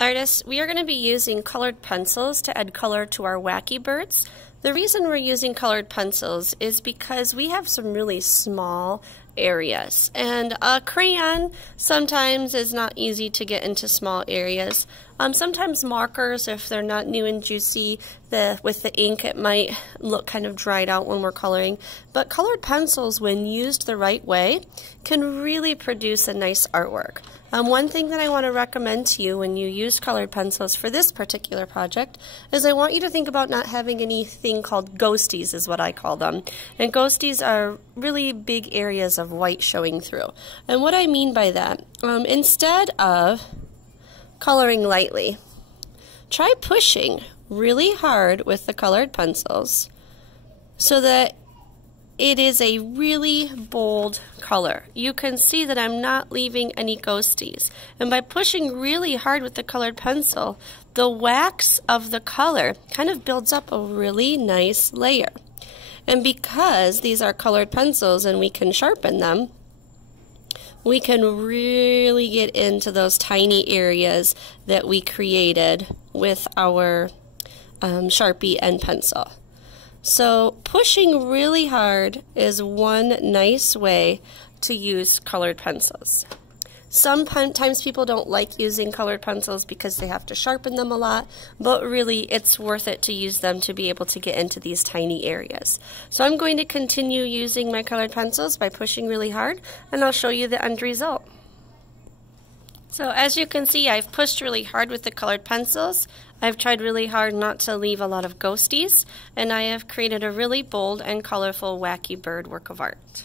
Artists, we are going to be using colored pencils to add color to our wacky birds. The reason we're using colored pencils is because we have some really small areas, and a crayon sometimes is not easy to get into small areas. Sometimes markers, if they're not new and juicy, with the ink it might look kind of dried out when we're coloring, but colored pencils, when used the right way, can really produce a nice artwork. One thing that I want to recommend to you when you use colored pencils for this particular project is I want you to think about not having anything called ghosties, is what I call them. And ghosties are really big areas of white showing through. And what I mean by that, instead of coloring lightly, try pushing really hard with the colored pencils so that it is a really bold color. You can see that I'm not leaving any ghosties. And by pushing really hard with the colored pencil, the wax of the color kind of builds up a really nice layer. And because these are colored pencils and we can sharpen them, we can really get into those tiny areas that we created with our Sharpie and pencil. So pushing really hard is one nice way to use colored pencils. Sometimes people don't like using colored pencils because they have to sharpen them a lot, but really it's worth it to use them to be able to get into these tiny areas. So I'm going to continue using my colored pencils by pushing really hard, and I'll show you the end result. So as you can see, I've pushed really hard with the colored pencils. I've tried really hard not to leave a lot of ghosties, and I have created a really bold and colorful wacky bird work of art.